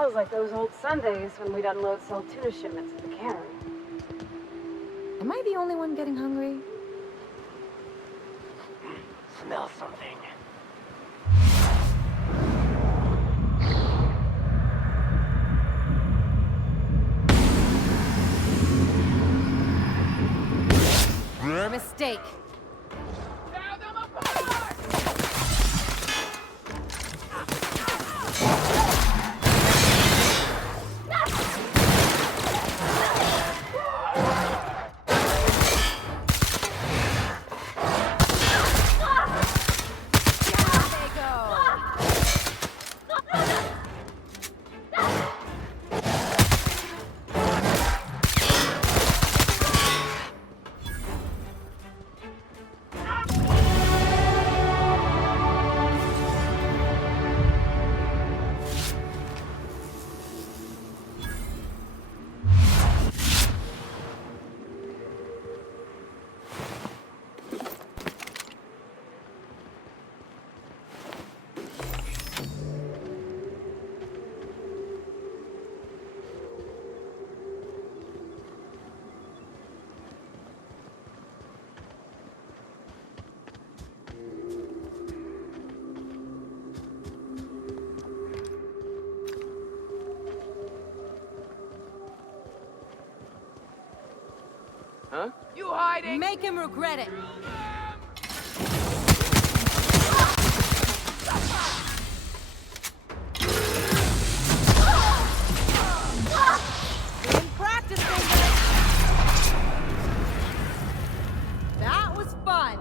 Smells like those old Sundays when we'd unload sell tuna shipments at the cannery. Am I the only one getting hungry? Smell something. Mistake. Tear them apart! Huh? You hiding? Make him regret it. Been practicing it. That was fun.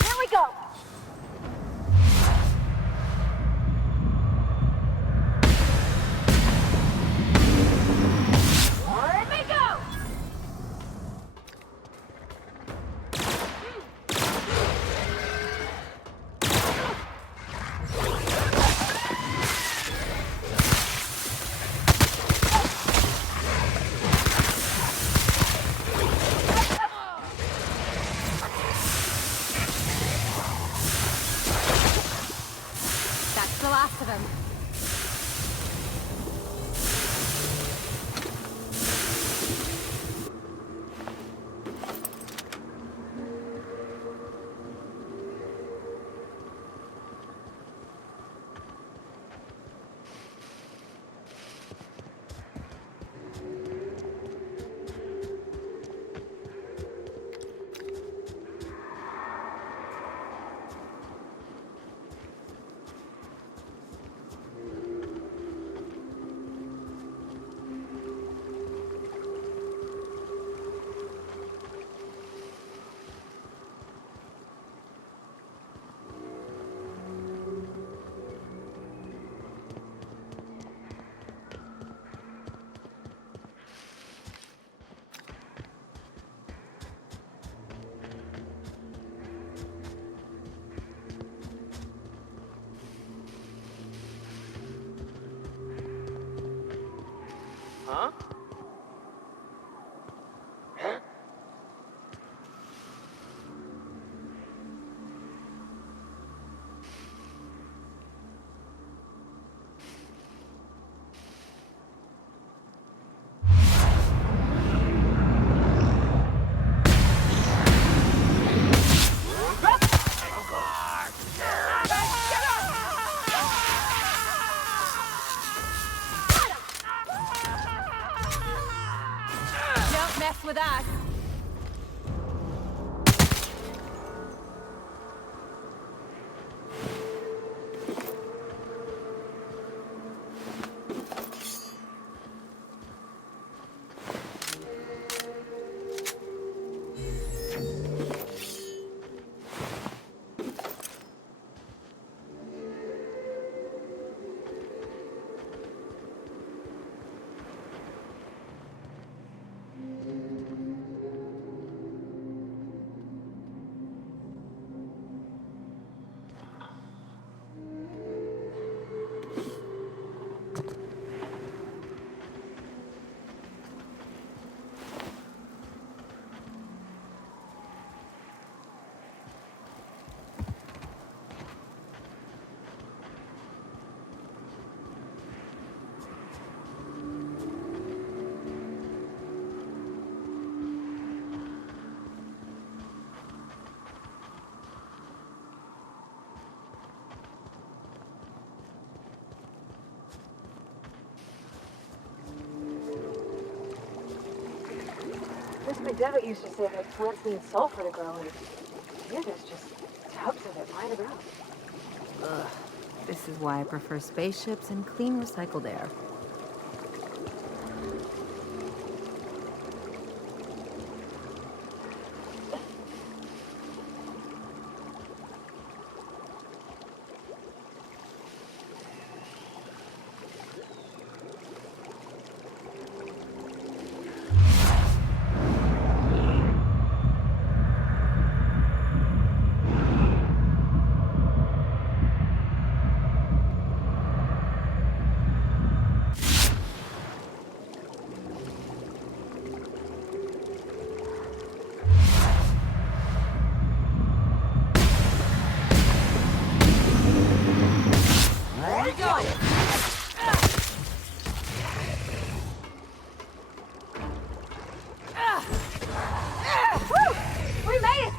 Here we go! Where'd they go? That's the last of him. Huh? with us. Miss McDevitt used to say that plants need sulfur to grow, and here there's just tubs of it lying around. Ugh. This is why I prefer spaceships and clean recycled air. We made it!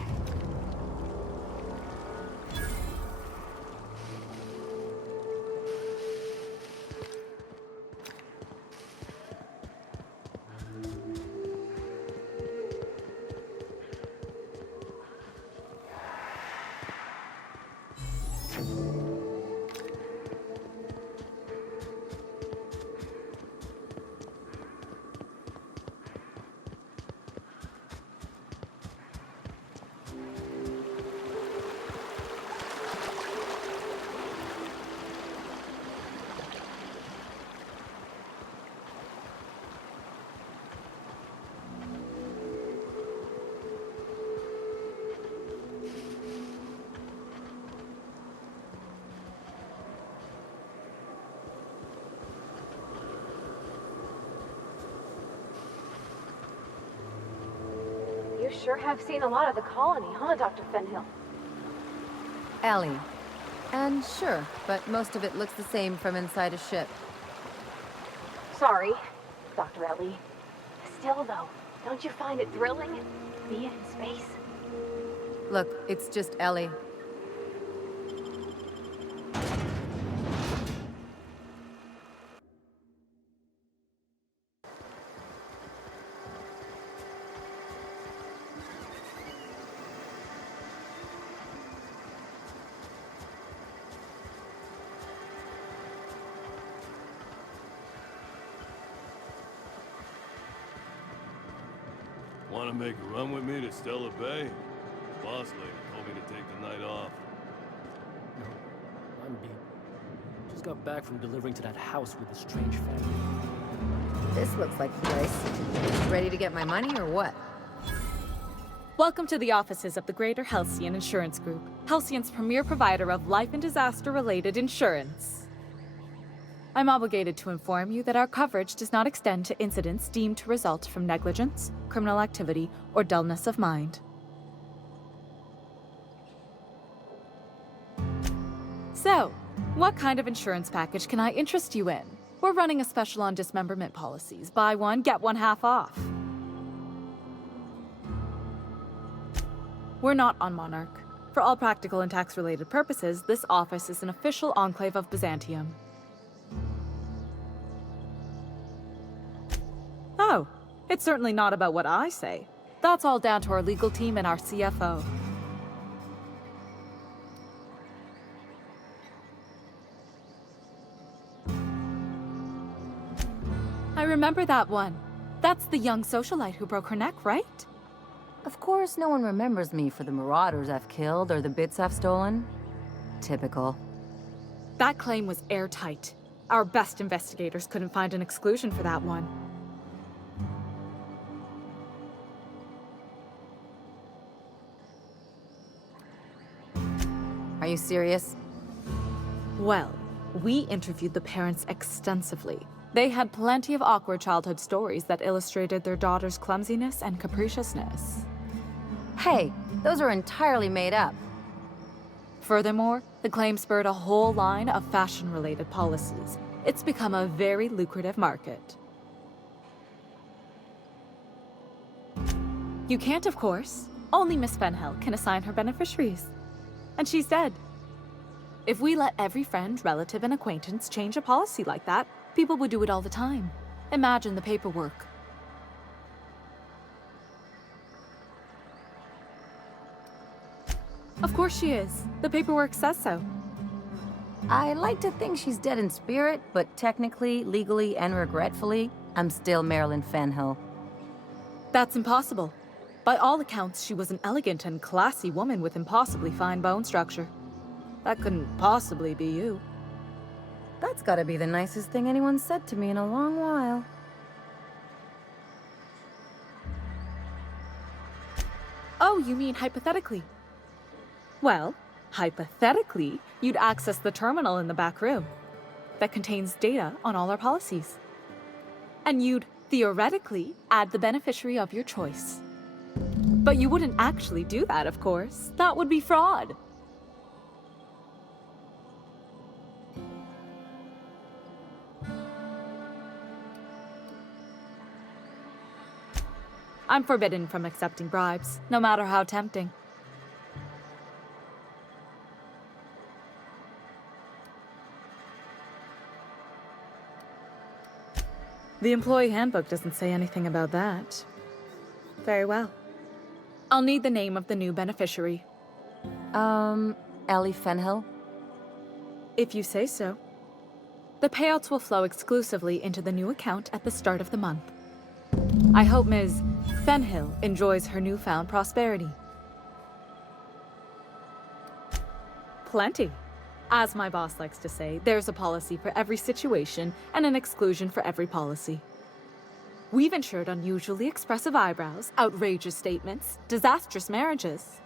You sure have seen a lot of the colony, huh, Dr. Fenhill? Ellie. And sure, but most of it looks the same from inside a ship. Sorry, Dr. Ellie. Still, though, don't you find it thrilling, being in space? Look, it's just Ellie. Want to make a run with me to Stella Bay? Boss lady told me to take the night off. No, I'm beat. Just got back from delivering to that house with a strange family. This looks like the place. Ready to get my money or what? Welcome to the offices of the Greater Halcyon Insurance Group, Halcyon's premier provider of life and disaster-related insurance. I'm obligated to inform you that our coverage does not extend to incidents deemed to result from negligence, criminal activity, or dullness of mind. So, what kind of insurance package can I interest you in? We're running a special on dismemberment policies. Buy one, get one half off. We're not on Monarch. For all practical and tax-related purposes, this office is an official enclave of Byzantium. Oh, It's certainly not about what I say. That's all down to our legal team and our CFO. I remember that one. That's the young socialite who broke her neck, right? Of course, no one remembers me for the marauders I've killed or the bits I've stolen. Typical. That claim was airtight. Our best investigators couldn't find an exclusion for that one. Are you serious? Well, we interviewed the parents extensively. They had plenty of awkward childhood stories that illustrated their daughter's clumsiness and capriciousness. Hey, those are entirely made up. Furthermore, the claim spurred a whole line of fashion-related policies. It's become a very lucrative market. You can't, of course. Only Miss Fenhill can assign her beneficiaries. And she's dead. If we let every friend, relative, and acquaintance change a policy like that, people would do it all the time. Imagine the paperwork. Of course she is. The paperwork says so. I like to think she's dead in spirit, but technically, legally, and regretfully, I'm still Marilyn Fenhill. That's impossible. By all accounts, she was an elegant and classy woman with impossibly fine bone structure. That couldn't possibly be you. That's gotta be the nicest thing anyone's said to me in a long while. Oh, you mean hypothetically? Well, hypothetically, you'd access the terminal in the back room that contains data on all our policies. And you'd, theoretically, add the beneficiary of your choice. But you wouldn't actually do that, of course. That would be fraud. I'm forbidden from accepting bribes, no matter how tempting. The employee handbook doesn't say anything about that. Very well. I'll need the name of the new beneficiary. Ellie Fenhill? If you say so. The payouts will flow exclusively into the new account at the start of the month. I hope Ms. Fenhill enjoys her newfound prosperity. Plenty. As my boss likes to say, there's a policy for every situation and an exclusion for every policy. We've insured unusually expressive eyebrows, outrageous statements, disastrous marriages.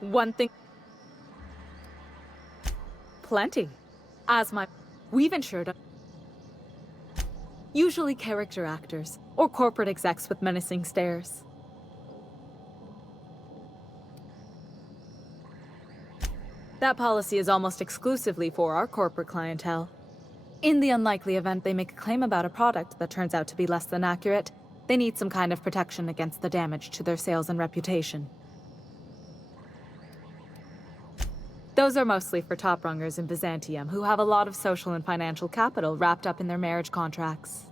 One thing... Plenty. We've insured usually character actors or corporate execs with menacing stares. That policy is almost exclusively for our corporate clientele. In the unlikely event they make a claim about a product that turns out to be less than accurate, they need some kind of protection against the damage to their sales and reputation. Those are mostly for top-rungers in Byzantium who have a lot of social and financial capital wrapped up in their marriage contracts.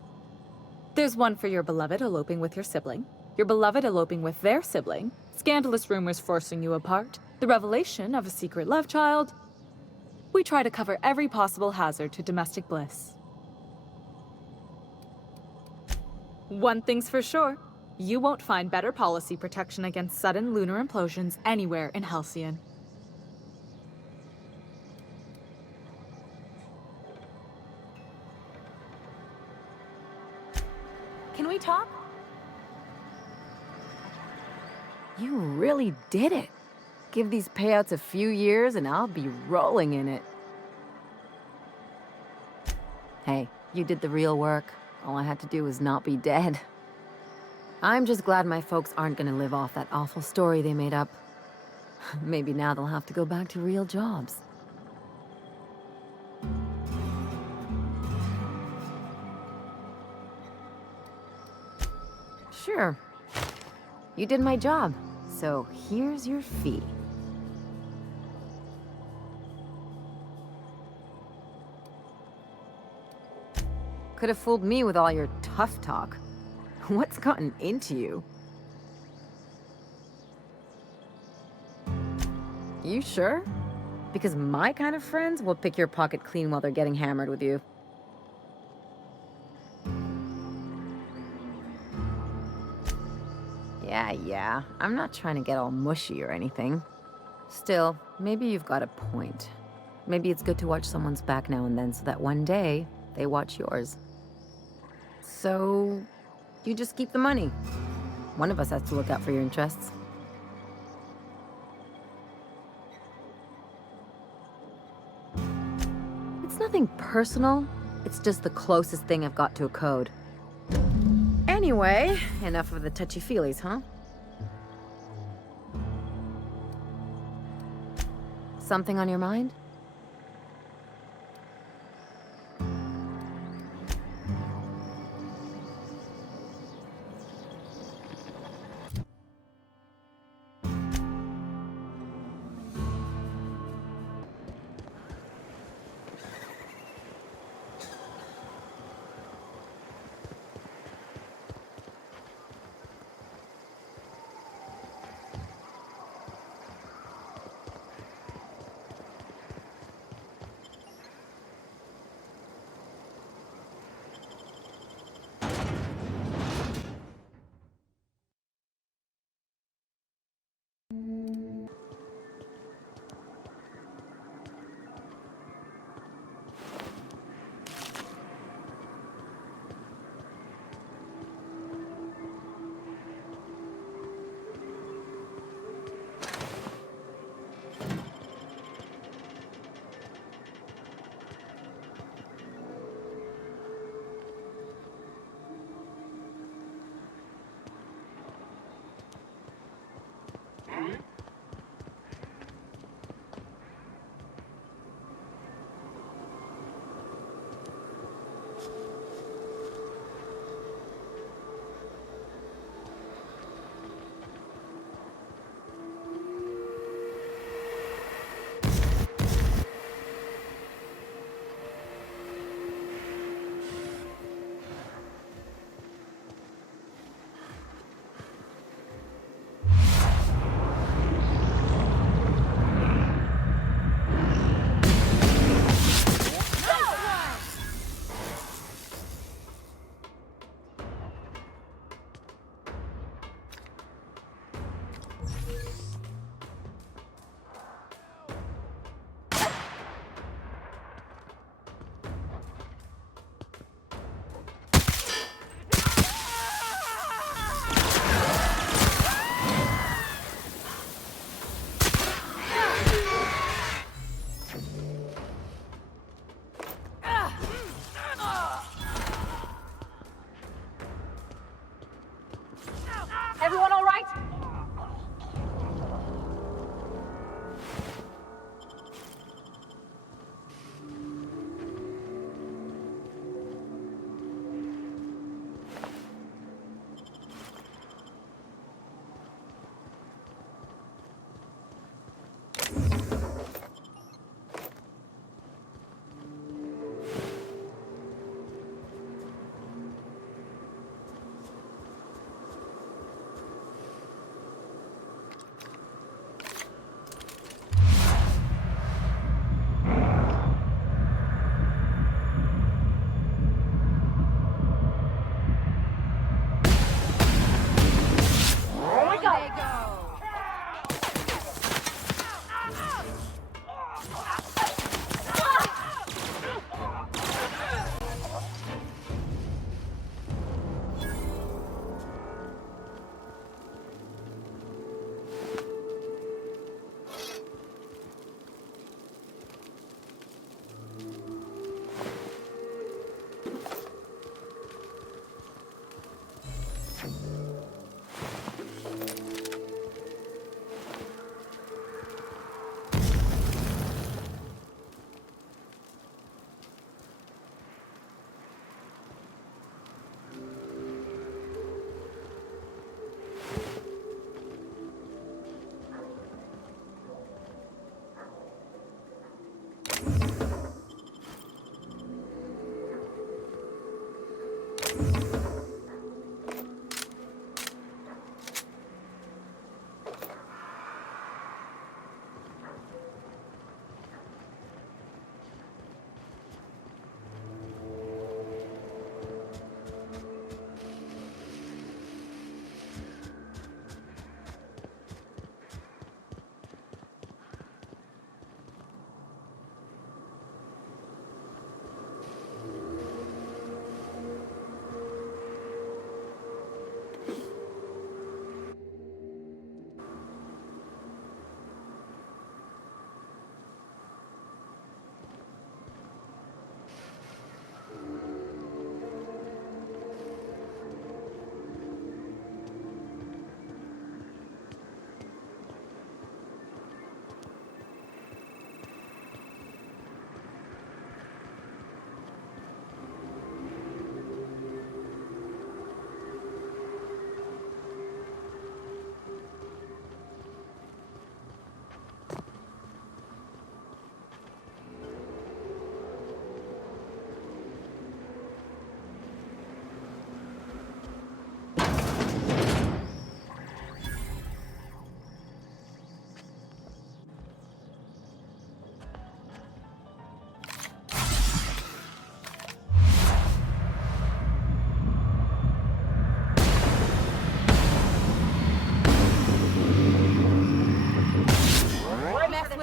There's one for your beloved eloping with your sibling, your beloved eloping with their sibling, scandalous rumors forcing you apart, the revelation of a secret love child. We try to cover every possible hazard to domestic bliss. One thing's for sure, you won't find better policy protection against sudden lunar implosions anywhere in Halcyon. Can we talk? You really did it. Give these payouts a few years and I'll be rolling in it. Hey, you did the real work. All I had to do was not be dead. I'm just glad my folks aren't gonna live off that awful story they made up. Maybe now they'll have to go back to real jobs. Sure. You did my job, so here's your fee. Could have fooled me with all your tough talk. What's gotten into you? You sure? Because my kind of friends will pick your pocket clean while they're getting hammered with you. Yeah. I'm not trying to get all mushy or anything. Still, maybe you've got a point. Maybe it's good to watch someone's back now and then so that one day they watch yours. So, you just keep the money. One of us has to look out for your interests. It's nothing personal. It's just the closest thing I've got to a code. Anyway, enough of the touchy-feelies, huh? Something on your mind?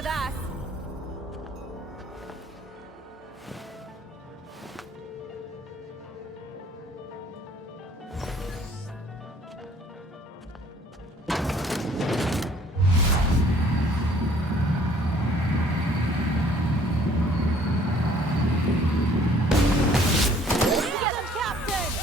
ass. Get him, Captain!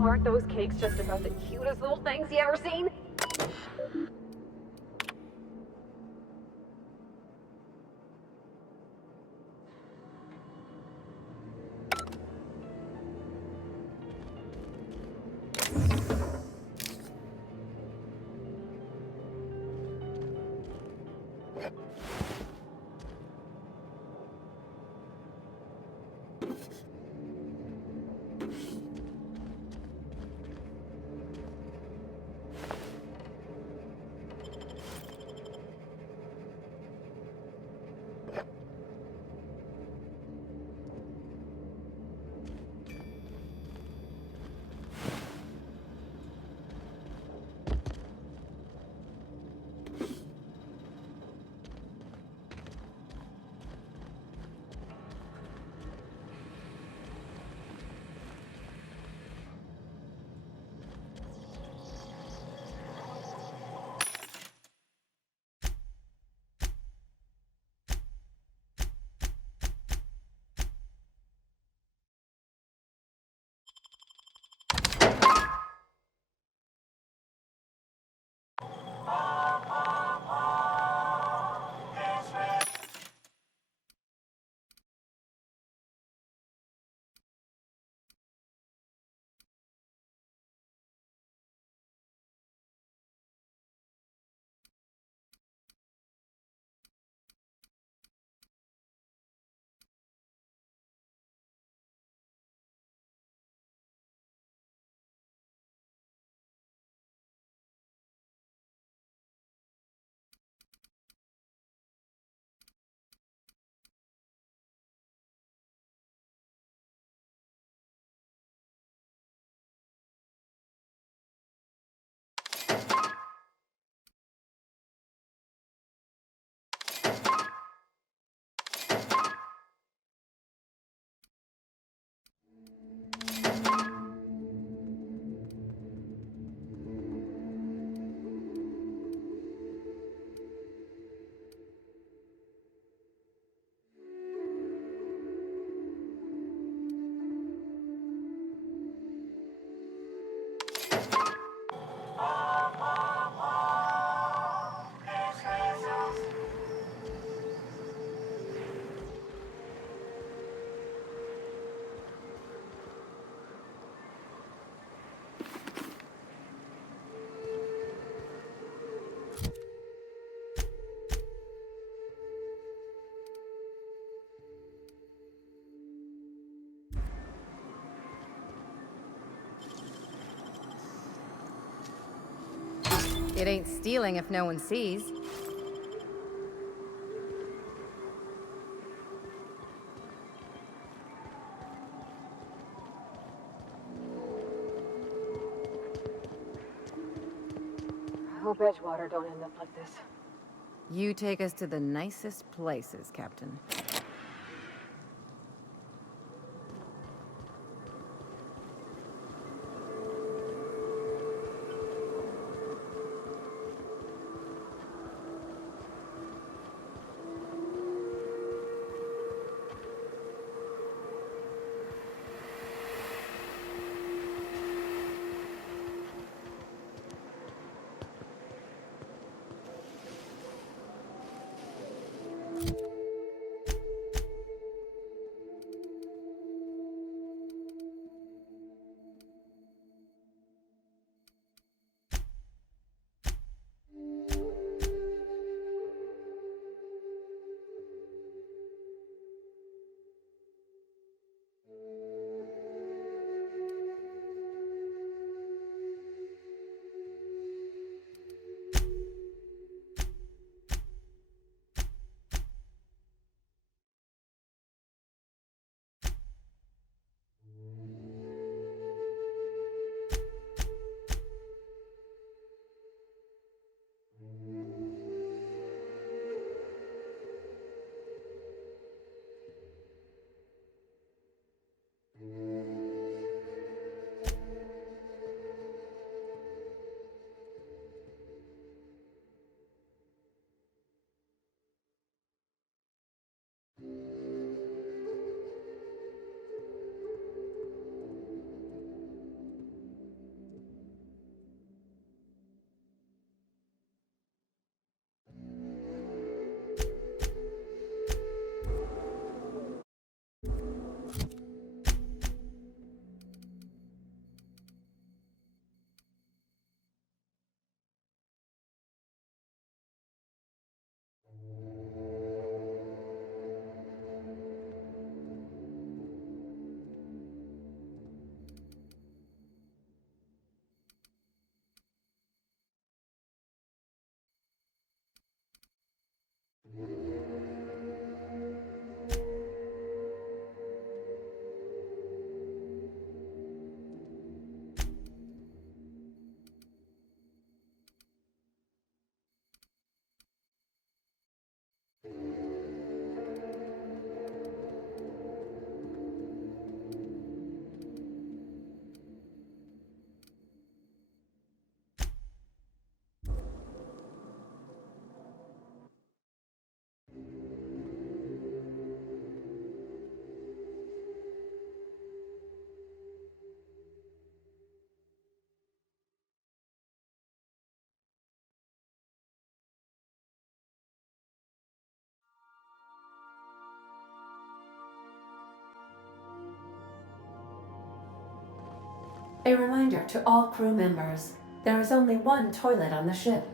Aren't those cakes just about the cutest little things you ever seen? It ain't stealing if no one sees. I hope Edgewater don't end up like this. You take us to the nicest places, Captain. A reminder to all crew members, there is only one toilet on the ship.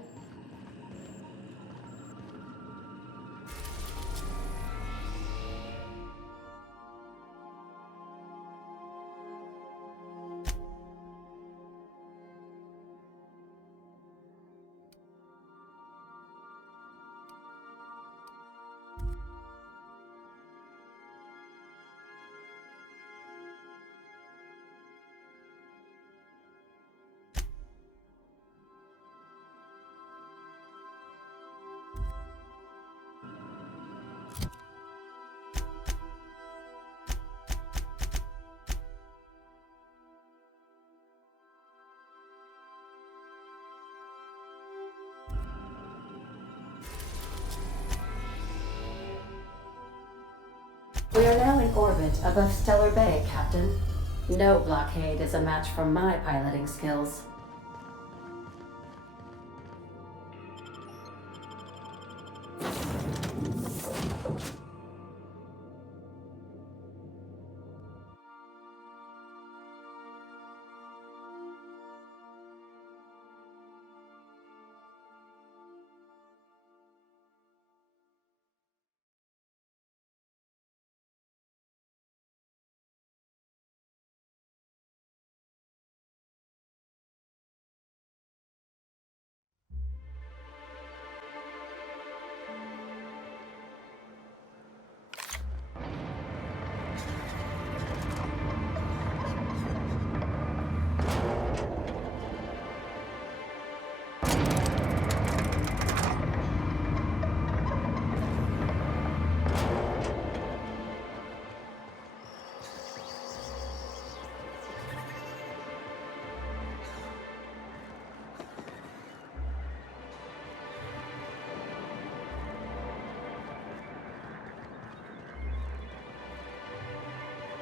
We are now in orbit above Stellar Bay, Captain. No blockade is a match for my piloting skills.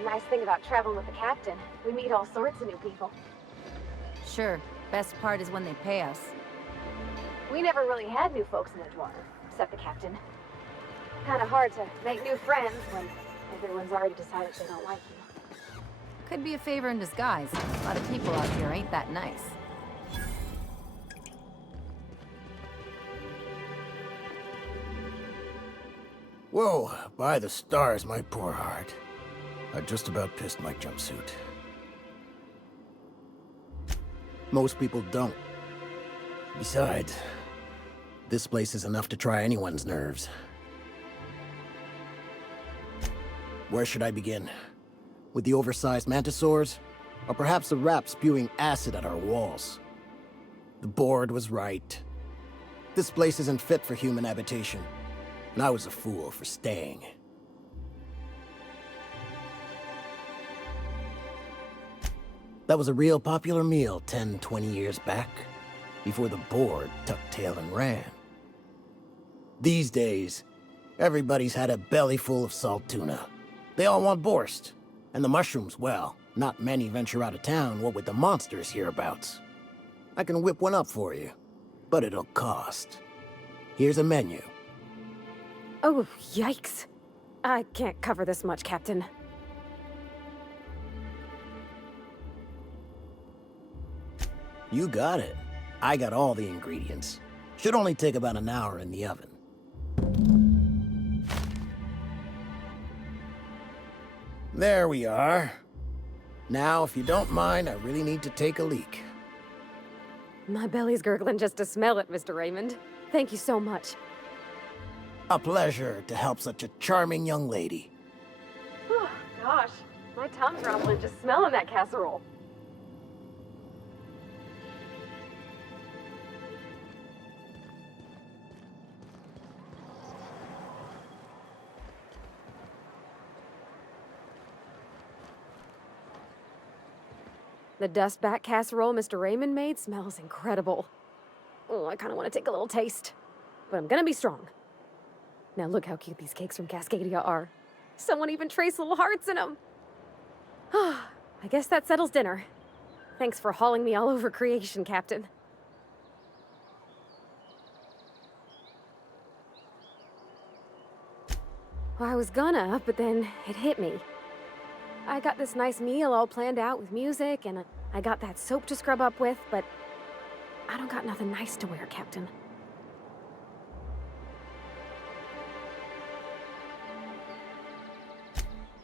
Nice thing about traveling with the captain, we meet all sorts of new people. Sure, best part is when they pay us. We never really had new folks in Edgewater, except the captain. Kinda hard to make new friends when everyone's already decided they don't like you. Could be a favor in disguise. A lot of people out here ain't that nice. Whoa, by the stars, my poor heart. I just about pissed my jumpsuit. Most people don't. Besides, this place is enough to try anyone's nerves. Where should I begin? With the oversized mantisaurs? Or perhaps the rap spewing acid at our walls? The board was right. This place isn't fit for human habitation, and I was a fool for staying. That was a real popular meal 10, 20 years back, before the board tucked tail and ran. These days, everybody's had a belly full of salt tuna. They all want borscht. And the mushrooms, well, not many venture out of town, what with the monsters hereabouts. I can whip one up for you, but it'll cost. Here's a menu. Oh, yikes. I can't cover this much, Captain. You got it. I got all the ingredients. Should only take about an hour in the oven. There we are. Now, if you don't mind, I really need to take a leak. My belly's gurgling just to smell it, Mr. Raymond. Thank you so much. A pleasure to help such a charming young lady. Oh, gosh. My tongue's rumbling just smelling that casserole. The dustback casserole Mr. Raymond made smells incredible. Oh, I kind of want to take a little taste. But I'm gonna be strong. Now look how cute these cakes from Cascadia are. Someone even traced little hearts in them. I guess that settles dinner. Thanks for hauling me all over creation, Captain. Well, I was gonna, but then it hit me. I got this nice meal all planned out with music and I got that soap to scrub up with, but I don't got nothing nice to wear, Captain.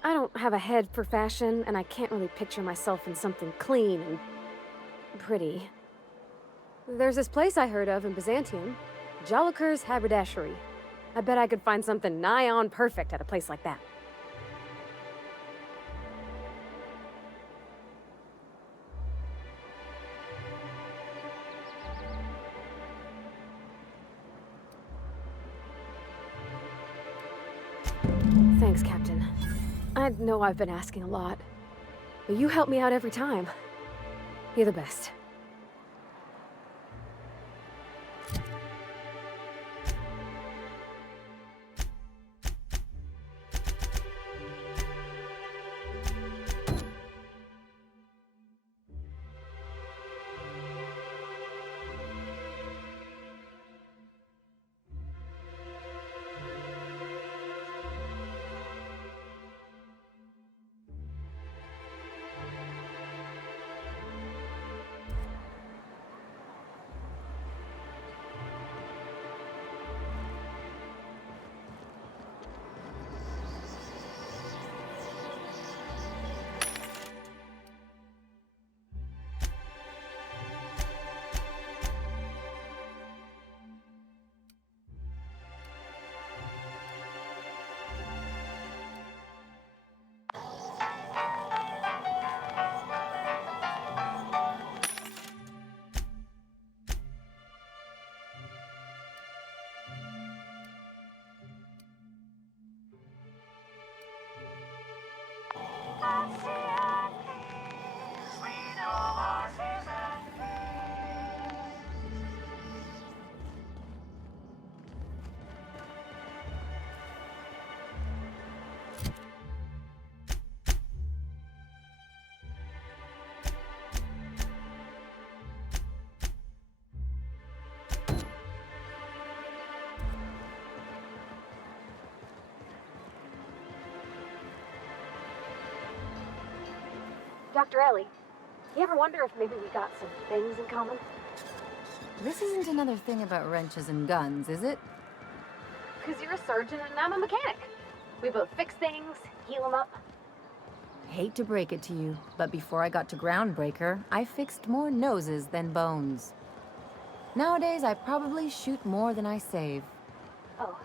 I don't have a head for fashion, and I can't really picture myself in something clean and pretty. There's this place I heard of in Byzantium, Jolicoeur's Haberdashery. I bet I could find something nigh on perfect at a place like that. Thanks, Captain. I know I've been asking a lot, but you help me out every time. You're the best. Dr. Ellie, you ever wonder if maybe we got some things in common? This isn't another thing about wrenches and guns, is it? Because you're a surgeon and I'm a mechanic. We both fix things, heal them up. Hate to break it to you, but before I got to Groundbreaker, I fixed more noses than bones. Nowadays, I probably shoot more than I save. Oh.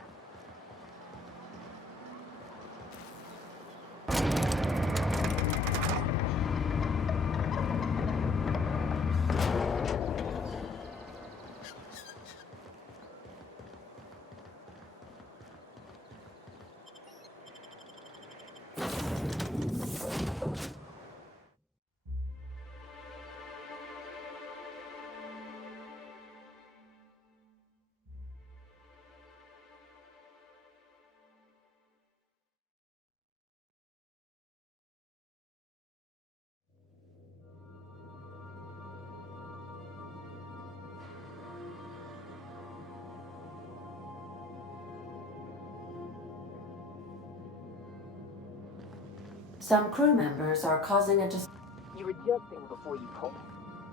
Some crew members are causing a dis- You're adjusting before you pull.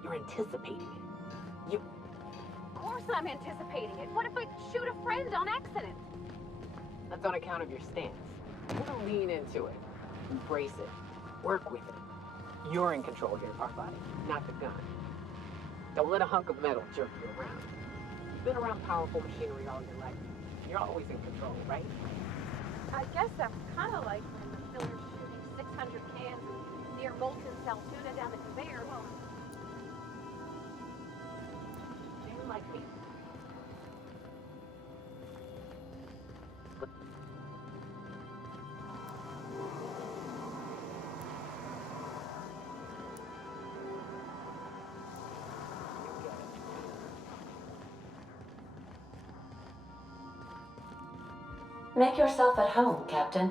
You're anticipating it. Of course I'm anticipating it. What if I shoot a friend on accident? That's on account of your stance. You want to lean into it. Embrace it. Work with it. You're in control here, Parvati, not the gun. Don't let a hunk of metal jerk you around. You've been around powerful machinery all your life. You're always in control, right? I guess that's kind of like when the filler's shooting 600 cans of near molten cell tuna down the conveyor. Well, Do you like me? Make yourself at home, Captain.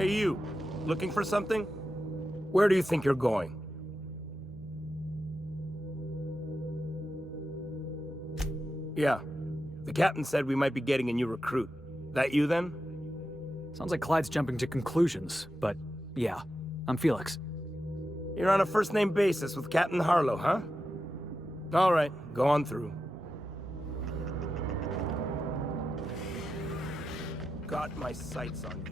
Hey, you. Looking for something? Where do you think you're going? Yeah. The captain said we might be getting a new recruit. That you, then? Sounds like Clyde's jumping to conclusions, but yeah, I'm Felix. You're on a first-name basis with Captain Harlow, huh? All right, go on through. Got my sights on you.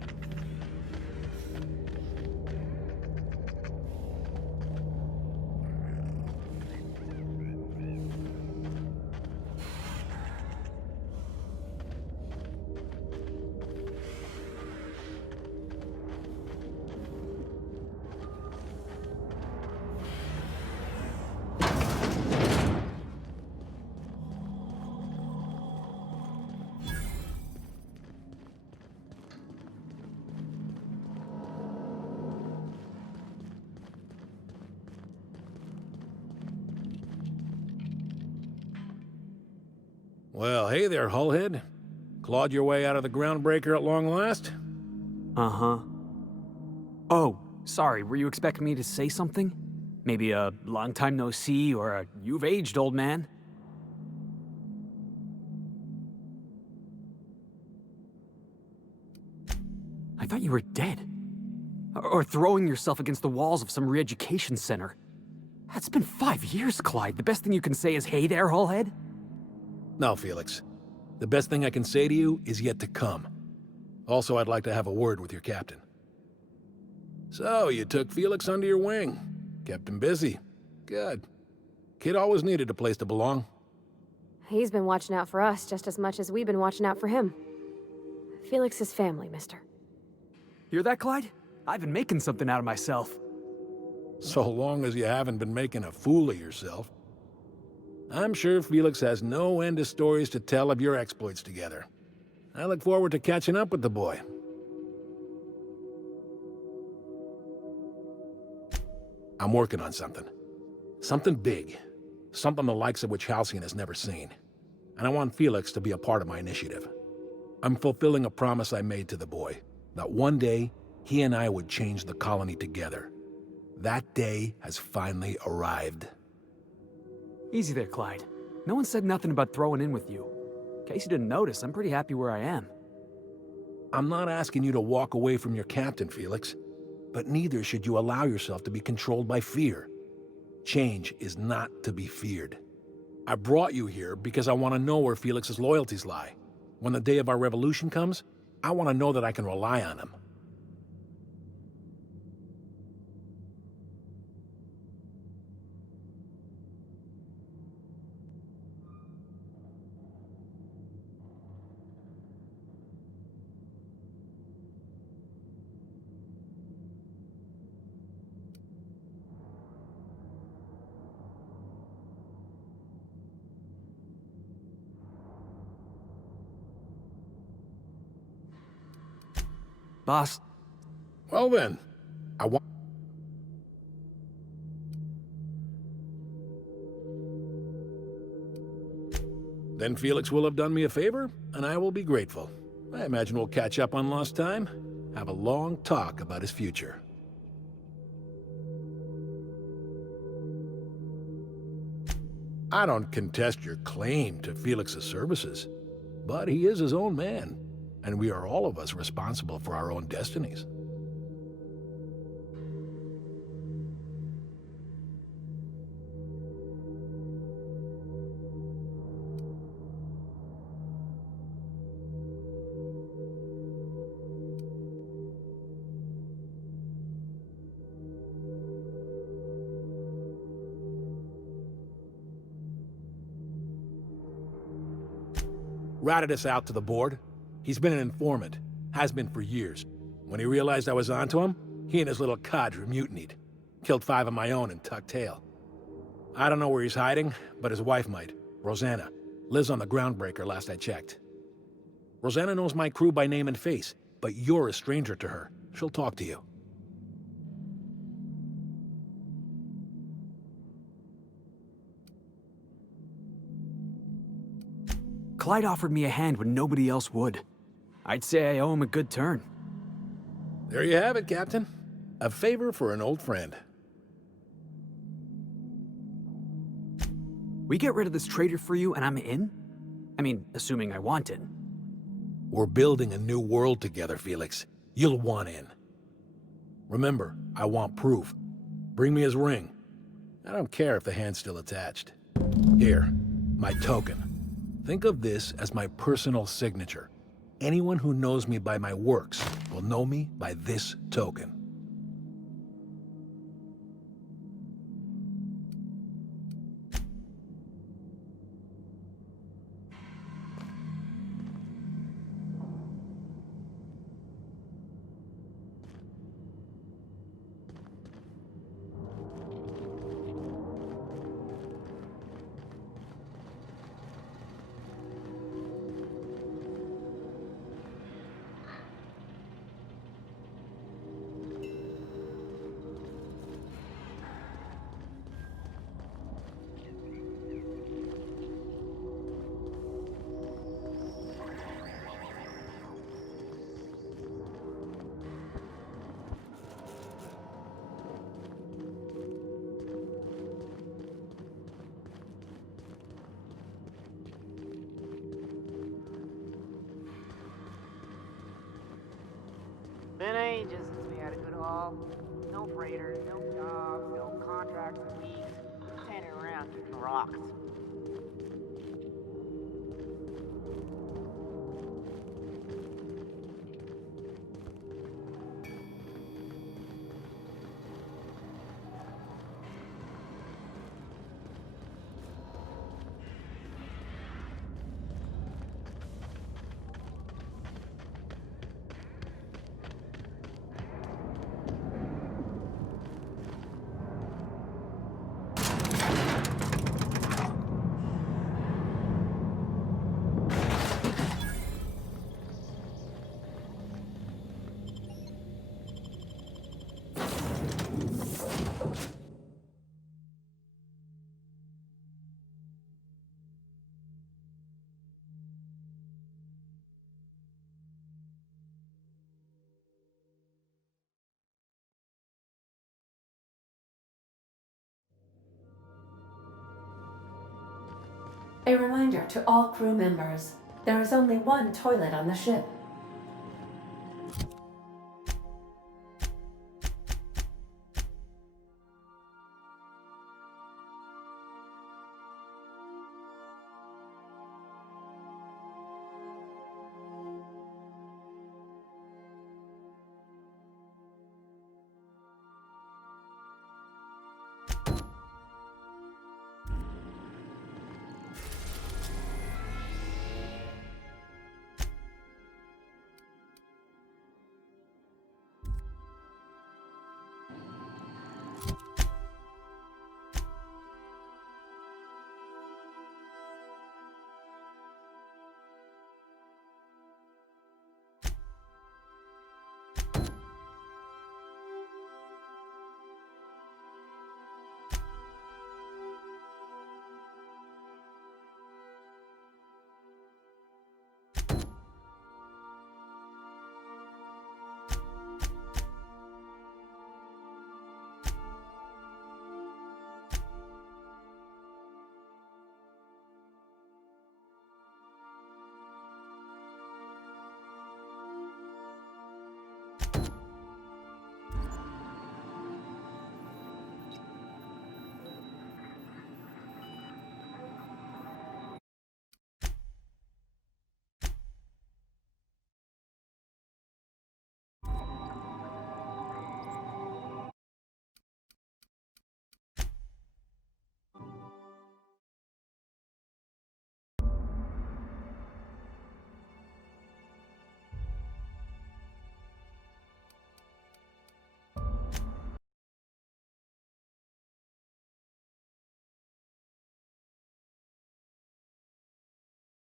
Well, hey there, Hullhead. Clawed your way out of the groundbreaker at long last? Uh-huh. Oh, sorry, were you expecting me to say something? Maybe a long time no see, or a you've aged, old man? I thought you were dead. Or throwing yourself against the walls of some re-education center. It's been 5 years, Clyde. The best thing you can say is, hey there, Hullhead? No, Felix. The best thing I can say to you is yet to come. Also, I'd like to have a word with your captain. So, you took Felix under your wing. Kept him busy. Good. Kid always needed a place to belong. He's been watching out for us just as much as we've been watching out for him. Felix is family, mister. Hear that, Clyde? I've been making something out of myself. So long as you haven't been making a fool of yourself. I'm sure Felix has no end of stories to tell of your exploits together. I look forward to catching up with the boy. I'm working on something. Something big. Something the likes of which Halcyon has never seen. And I want Felix to be a part of my initiative. I'm fulfilling a promise I made to the boy, that one day, he and I would change the colony together. That day has finally arrived. Easy there, Clyde. No one said nothing about throwing in with you. In case you didn't notice, I'm pretty happy where I am. I'm not asking you to walk away from your captain, Felix. But neither should you allow yourself to be controlled by fear. Change is not to be feared. I brought you here because I want to know where Felix's loyalties lie. When the day of our revolution comes, I want to know that I can rely on him. Boss. Well then, I want... Then Felix will have done me a favor, and I will be grateful. I imagine we'll catch up on lost time, have a long talk about his future. I don't contest your claim to Felix's services, but he is his own man. And we are all of us responsible for our own destinies. Routed us out to the board. He's been an informant. Has been for years. When he realized I was onto him, he and his little cadre mutinied. Killed 5 of my own and tucked tail. I don't know where he's hiding, but his wife might. Rosanna. Lives on the groundbreaker last I checked. Rosanna knows my crew by name and face, but you're a stranger to her. She'll talk to you. Clyde offered me a hand when nobody else would. I'd say I owe him a good turn. There you have it, Captain. A favor for an old friend. We get rid of this traitor for you and I'm in? I mean, assuming I want in. We're building a new world together, Felix. You'll want in. Remember, I want proof. Bring me his ring. I don't care if the hand's still attached. Here, my token. Think of this as my personal signature. Anyone who knows me by my works will know me by this token. Been ages since we had a good haul. No freighters, no jobs, no contracts for weeks. Standing around kicking rocks. A reminder to all crew members, there is only one toilet on the ship.